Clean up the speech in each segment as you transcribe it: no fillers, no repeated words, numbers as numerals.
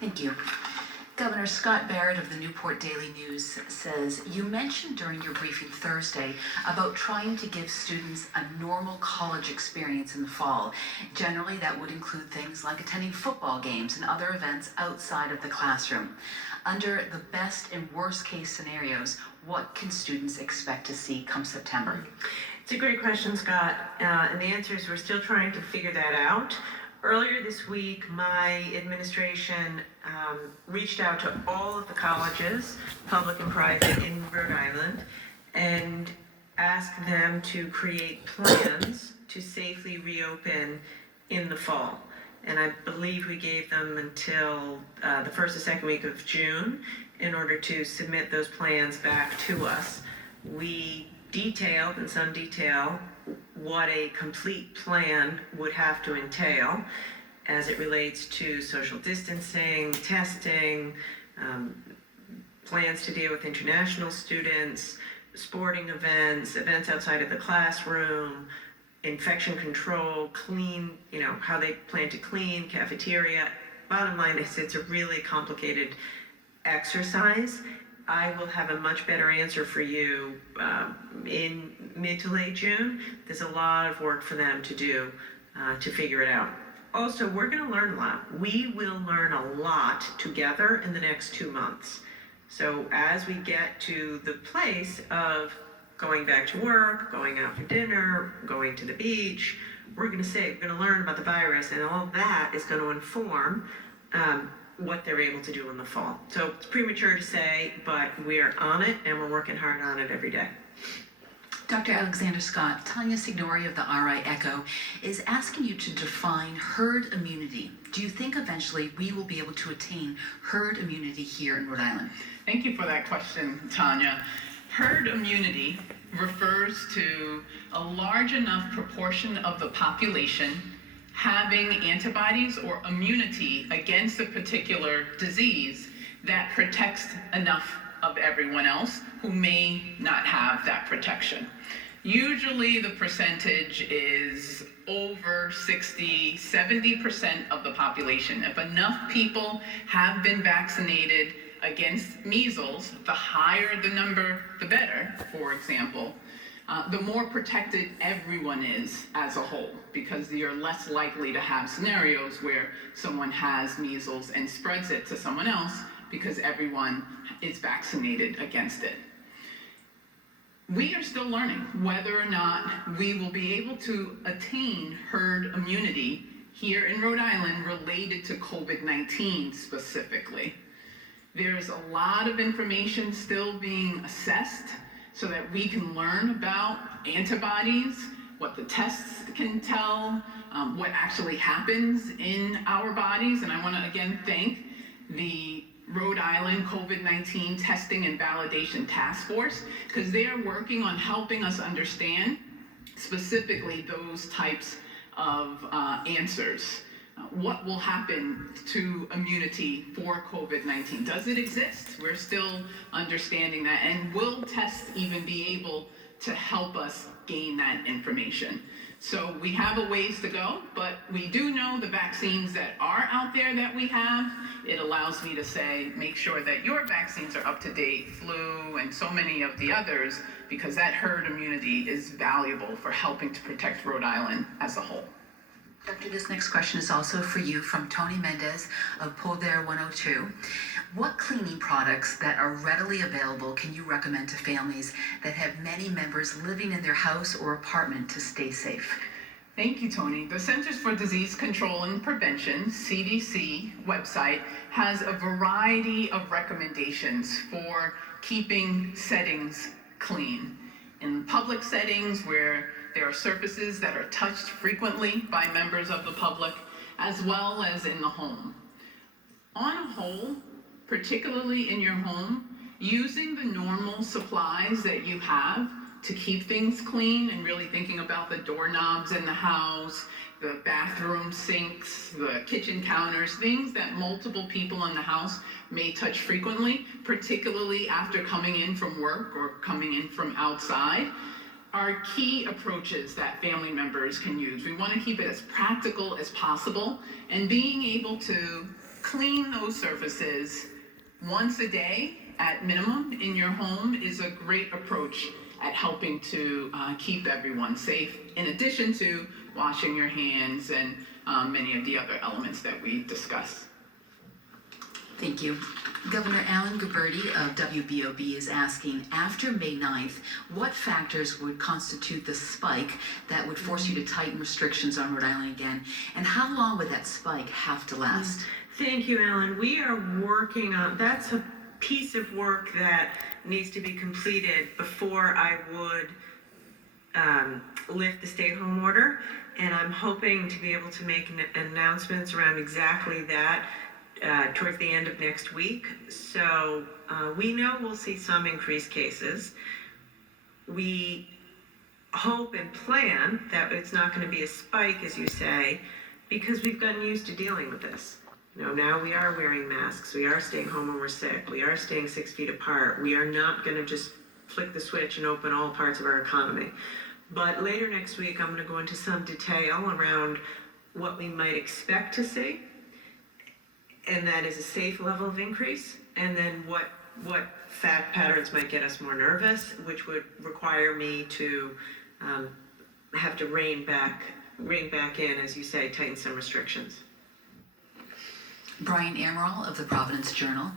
Thank you. Governor Scott Barrett of the Newport Daily News says, you mentioned during your briefing Thursday about trying to give students a normal college experience in the fall. Generally, that would include things like attending football games and other events outside of the classroom. Under the best and worst case scenarios, what can students expect to see come September? It's a great question, Scott, and the answer is we're still trying to figure that out. Earlier this week, my administration reached out to all of the colleges, public and private, in Rhode Island, and asked them to create plans to safely reopen in the fall. And I believe we gave them until the first or second week of June in order to submit those plans back to us. We detailed in some detail what a complete plan would have to entail as it relates to social distancing, testing, plans to deal with international students, sporting events, events outside of the classroom, infection control, clean, how they plan to clean, cafeteria. Bottom line is it's a really complicated exercise. I will have a much better answer for you in mid to late June. There's a lot of work for them to do to figure it out. Also, we're going to learn a lot. We will learn a lot together in the next 2 months. So as we get to the place of going back to work, going out for dinner, going to the beach, we're going to learn about the virus, and all that is going to inform what they're able to do in the fall. So it's premature to say, but we're on it and we're working hard on it every day. Dr. Alexander Scott, Tanya Signori of the RI Echo is asking you to define herd immunity. Do you think eventually we will be able to attain herd immunity here in Rhode Island? Thank you for that question, Tanya. Herd immunity refers to a large enough proportion of the population having antibodies or immunity against a particular disease that protects enough of everyone else who may not have that protection. Usually the percentage is over 60, 70% of the population. If enough people have been vaccinated against measles, the higher the number, the better, for example. The more protected everyone is as a whole, because you're less likely to have scenarios where someone has measles and spreads it to someone else because everyone is vaccinated against it. We are still learning whether or not we will be able to attain herd immunity here in Rhode Island related to COVID-19 specifically. There's a lot of information still being assessed so that we can learn about antibodies, what the tests can tell, what actually happens in our bodies. And I want to again thank the Rhode Island COVID-19 Testing and Validation Task Force, because they are working on helping us understand specifically those types of answers. What will happen to immunity for COVID-19? Does it exist? We're still understanding that. And will tests even be able to help us gain that information? So we have a ways to go, but we do know the vaccines that are out there that we have. It allows me to say, make sure that your vaccines are up to date, flu and so many of the others, because that herd immunity is valuable for helping to protect Rhode Island as a whole. Doctor, this next question is also for you from Tony Mendez of Poder 102. What cleaning products that are readily available can you recommend to families that have many members living in their house or apartment to stay safe? Thank you, Tony. The Centers for Disease Control and Prevention, CDC website, has a variety of recommendations for keeping settings clean. In public settings where there are surfaces that are touched frequently by members of the public, as well as in the home. On a whole, particularly in your home, using the normal supplies that you have to keep things clean, and really thinking about the doorknobs in the house, the bathroom sinks, the kitchen counters, things that multiple people in the house may touch frequently, particularly after coming in from work or coming in from outside, are key approaches that family members can use. We want to keep it as practical as possible, and being able to clean those surfaces once a day at minimum in your home is a great approach at helping to keep everyone safe, in addition to washing your hands and many of the other elements that we discussed. Thank you. Governor Alan Gabberty of WBOB is asking, after May 9th, what factors would constitute the spike that would force you to tighten restrictions on Rhode Island again? And how long would that spike have to last? Thank you, Ellen. We are working on, that's a piece of work that needs to be completed before I would lift the stay-at-home order. And I'm hoping to be able to make announcements around exactly that towards the end of next week. So we know we'll see some increased cases. We hope and plan that it's not going to be a spike, as you say, because we've gotten used to dealing with this. You know, now we are wearing masks, we are staying home when we're sick, we are staying 6 feet apart. We are not going to just flick the switch and open all parts of our economy. But later next week, I'm going to go into some detail around what we might expect to see, and that is a safe level of increase, and then what fact patterns might get us more nervous, which would require me to have to rein back in, as you say, tighten some restrictions. Brian Amaral of the Providence Journal,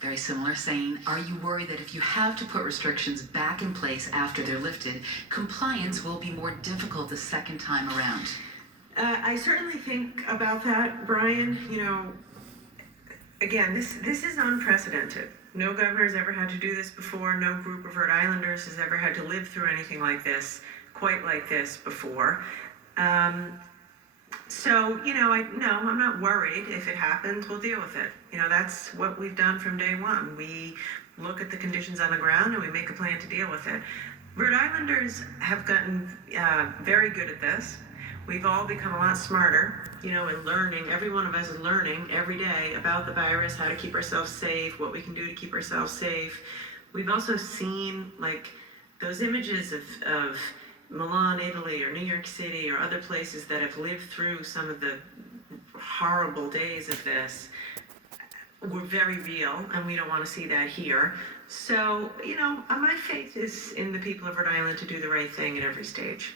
very similar, saying, are you worried that if you have to put restrictions back in place after they're lifted, compliance will be more difficult the second time around? I certainly think about that, Brian. You know, again, this is unprecedented. No governor's ever had to do this before. No group of Rhode Islanders has ever had to live through anything like this, quite like this before. So, you know, I'm not worried. If it happens, we'll deal with it. You know, that's what we've done from day one. We look at the conditions on the ground and we make a plan to deal with it. Rhode Islanders have gotten very good at this. We've all become a lot smarter, you know, in learning. Every one of us is learning every day about the virus, how to keep ourselves safe, what we can do to keep ourselves safe. We've also seen, like, those images of Milan, Italy, or New York City, or other places that have lived through some of the horrible days of this were very real, and we don't want to see that here. So, you know, my faith is in the people of Rhode Island to do the right thing at every stage.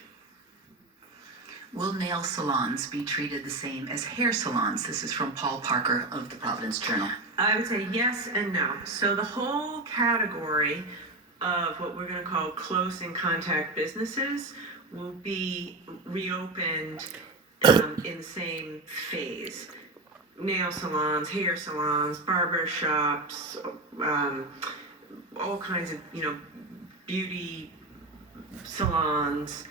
Will nail salons be treated the same as hair salons? This is from Paul Parker of the Providence Journal. I would say yes and no. So the whole category of what we're going to call close in contact businesses will be reopened in the same phase. Nail salons, hair salons, barber shops, all kinds of, you know, beauty salons.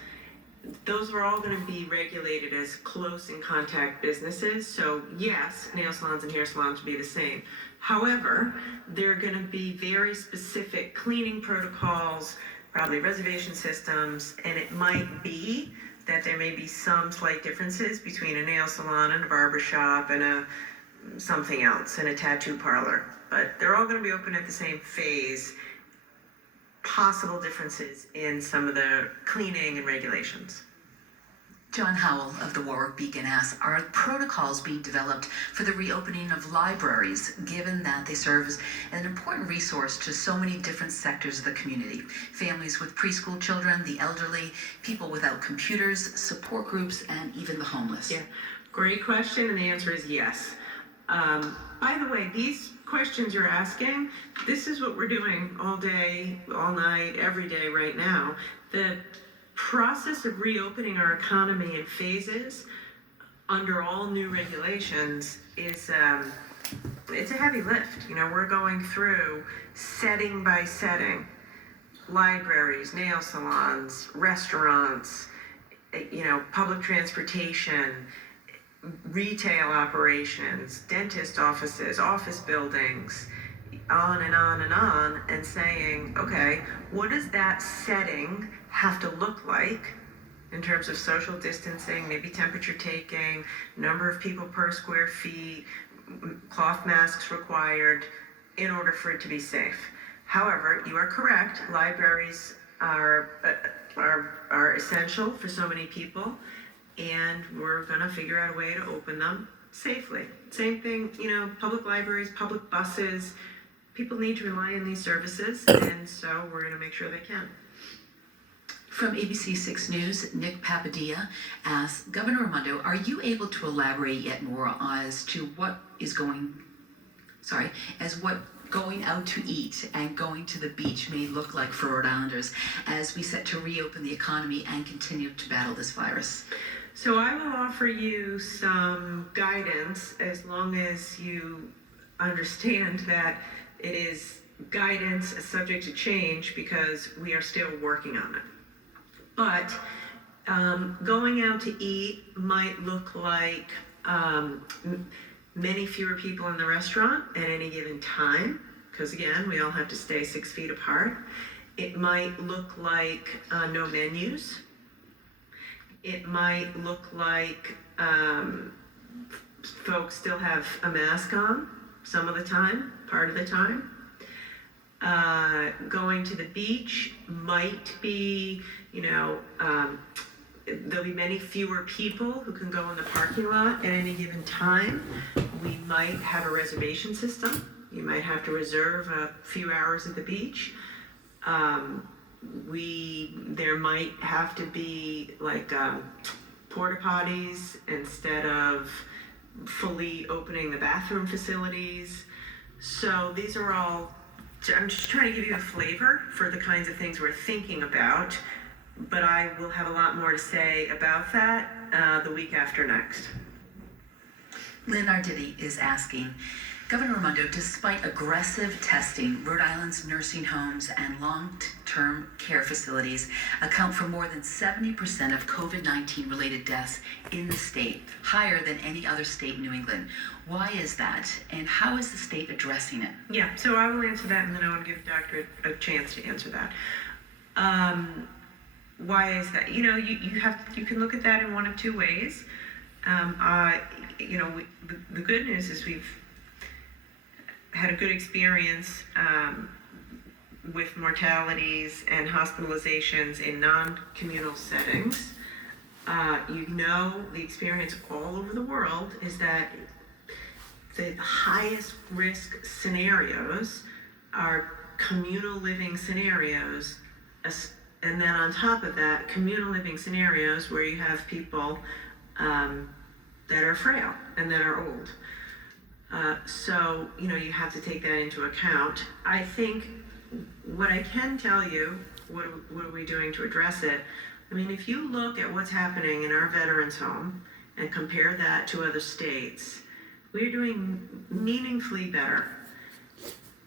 Those are all going to be regulated as close in contact businesses. So yes, nail salons and hair salons will be the same. However, there are going to be very specific cleaning protocols, probably reservation systems, and it might be that there may be some slight differences between a nail salon and a barber shop and something else, and a tattoo parlor. But they're all going to be open at the same phase. Possible differences in some of the cleaning and regulations. John Howell of the Warwick Beacon asks, are protocols being developed for the reopening of libraries, given that they serve as an important resource to so many different sectors of the community? Families with preschool children, the elderly, people without computers, support groups, and even the homeless. Yeah, great question, and the answer is yes. By the way, these questions you're asking, this is what we're doing all day, all night, every day right now. The process of reopening our economy in phases under all new regulations is it's a heavy lift. You know, we're going through setting by setting, libraries, nail salons, restaurants, you know, public transportation, retail operations, dentist offices, office buildings, on and on and on, and saying, okay, what does that setting have to look like in terms of social distancing, maybe temperature taking, number of people per square feet, cloth masks required in order for it to be safe. However, you are correct, libraries are essential for so many people, and we're going to figure out a way to open them safely. Same thing, public libraries, public buses, people need to rely on these services, and so we're gonna make sure they can. From ABC 6 News, Nick Papadilla asks, Governor Raimondo, are you able to elaborate yet more as to what going out to eat and going to the beach may look like for Rhode Islanders as we set to reopen the economy and continue to battle this virus? So I will offer you some guidance as long as you understand that it is guidance subject to change because we are still working on it. But going out to eat might look like many fewer people in the restaurant at any given time, because again, we all have to stay 6 feet apart. It might look like no menus. It might look like folks still have a mask on some of the time, part of the time. Going to the beach might be, there'll be many fewer people who can go in the parking lot at any given time. We might have a reservation system. You might have to reserve a few hours at the beach. There might have to be like porta potties instead of fully opening the bathroom facilities. So these are all, I'm just trying to give you a flavor for the kinds of things we're thinking about, but I will have a lot more to say about that the week after next. Lynn Arditi is asking, Governor Raimondo, despite aggressive testing, Rhode Island's nursing homes and long-term care facilities account for more than 70% of COVID-19 related deaths in the state, higher than any other state in New England. Why is that, and how is the state addressing it? Yeah, so I will answer that, and then I want to give the doctor a chance to answer that. Why is that? You can look at that in one of two ways. The good news is we've had a good experience with mortalities and hospitalizations in non-communal settings. The experience all over the world is that the highest risk scenarios are communal living scenarios, and then on top of that, communal living scenarios where you have people that are frail and that are old. So you have to take that into account. I think what I can tell you, what are we doing to address it? I mean, if you look at what's happening in our veterans home and compare that to other states, we're doing meaningfully better.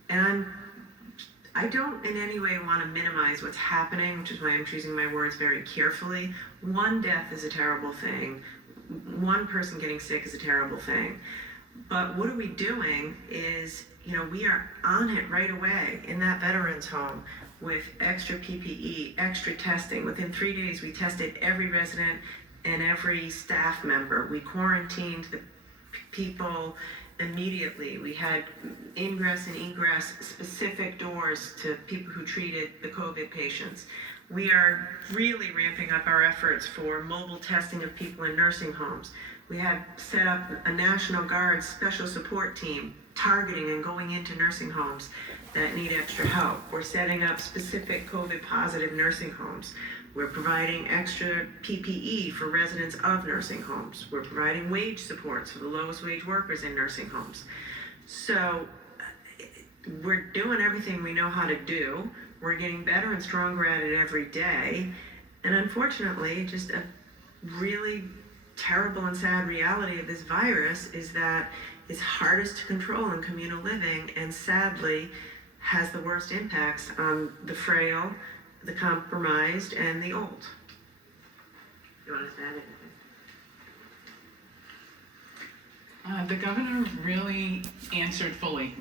And I don't in any way want to minimize what's happening, which is why I'm choosing my words very carefully. One death is a terrible thing. One person getting sick is a terrible thing. But what are we doing is, we are on it right away in that veterans home with extra PPE, extra testing. Within 3 days, we tested every resident and every staff member. We quarantined the people immediately. We had ingress and egress specific doors to people who treated the COVID patients. We are really ramping up our efforts for mobile testing of people in nursing homes. We have set up a National Guard special support team targeting and going into nursing homes that need extra help. We're setting up specific COVID positive nursing homes. We're providing extra PPE for residents of nursing homes. We're providing wage supports for the lowest wage workers in nursing homes. So we're doing everything we know how to do. We're getting better and stronger at it every day. And unfortunately, just a really terrible and sad reality of this virus is that it's hardest to control in communal living and sadly has the worst impacts on the frail, the compromised, and the old. You want to add anything? The governor really answered fully